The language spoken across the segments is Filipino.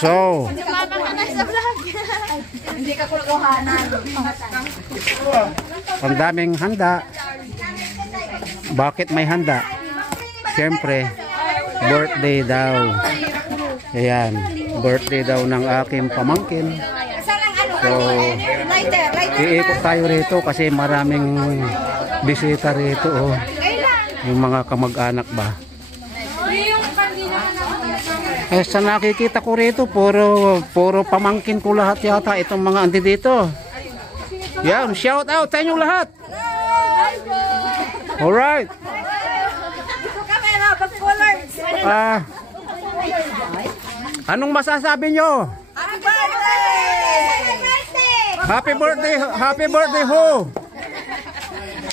So, ang daming handa. Bakit may handa? Siyempre, birthday daw. Ayan, birthday daw ng aking pamangkin. So, iikot tayo rito kasi maraming bisita rito. Oh. Yung mga kamag-anak ba? Eh, sa nakikita ko rito, puro pamangkin ko lahat yata itong mga andi dito. Yan, shout out sa inyong lahat. Alright. Anong masasabi nyo? Happy birthday! Happy birthday who?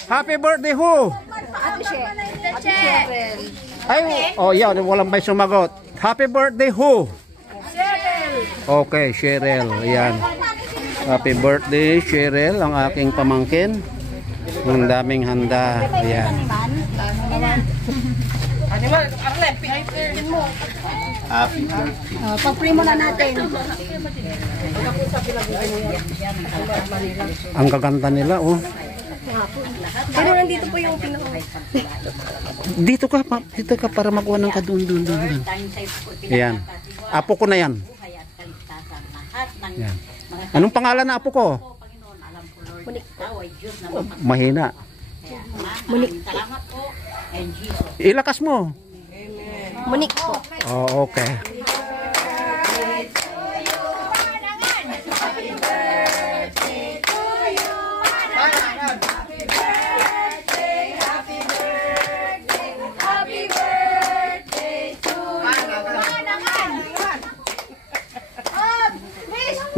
Happy birthday who? Ay, oh yan, walang may sumagot. Happy birthday who? Cheryl. Okay, Cheryl. Ayan. Happy birthday, Cheryl, ang aking pamangkin. Ang daming handa. Ayan. Happy birthday. Pag-primo na natin. Ang gaganda nila, oh. Pero nandito po yung pinaka. Dito ka para makuha ng kadun. Ayan. Apo ko na yan. Ayan. Anong pangalan na apo ko? Munik. Mahina. Munik. Ilakas mo. Munik po. Oh, okay.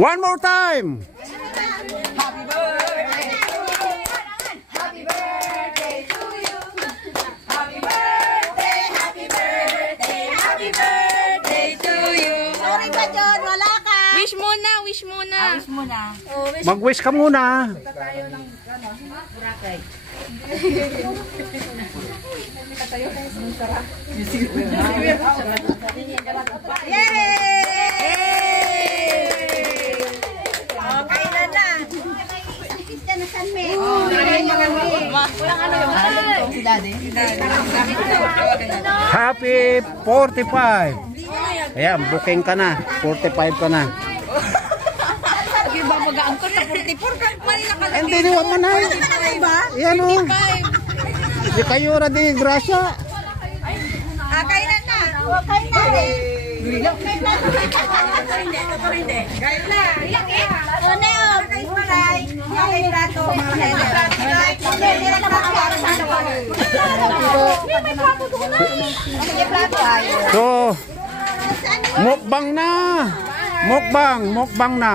One more time. Happy birthday. Happy birthday to you. Happy birthday, happy birthday, happy birthday to you. Sorry ba, John? Wala ka. Wish muna, wish muna. Wish muna. Mag-wish ka muna. Yay! Kailan na? Si Daddy. Happy 45. Ayan, booking ka na. 45 ka na. Sige ba mag-aangkot sa 44? Mali na ka lang. Hindi niwa man ay. Yan o. Di kayo ra di grasya. Kailan na? Kailan na? So, mukbang na. Mukbang na.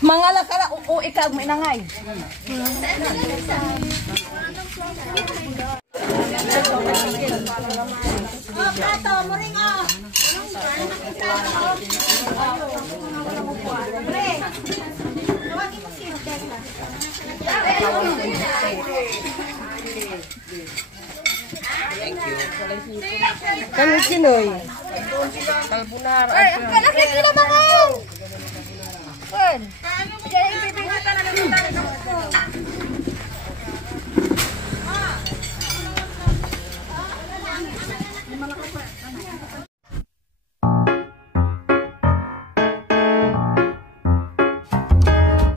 Mga lakala, ikaw may nangay. Plato, moringa. Kan kinoy. Ay, ang kalaki kinabangan. Kan. Diyan ibibigay ka na lang.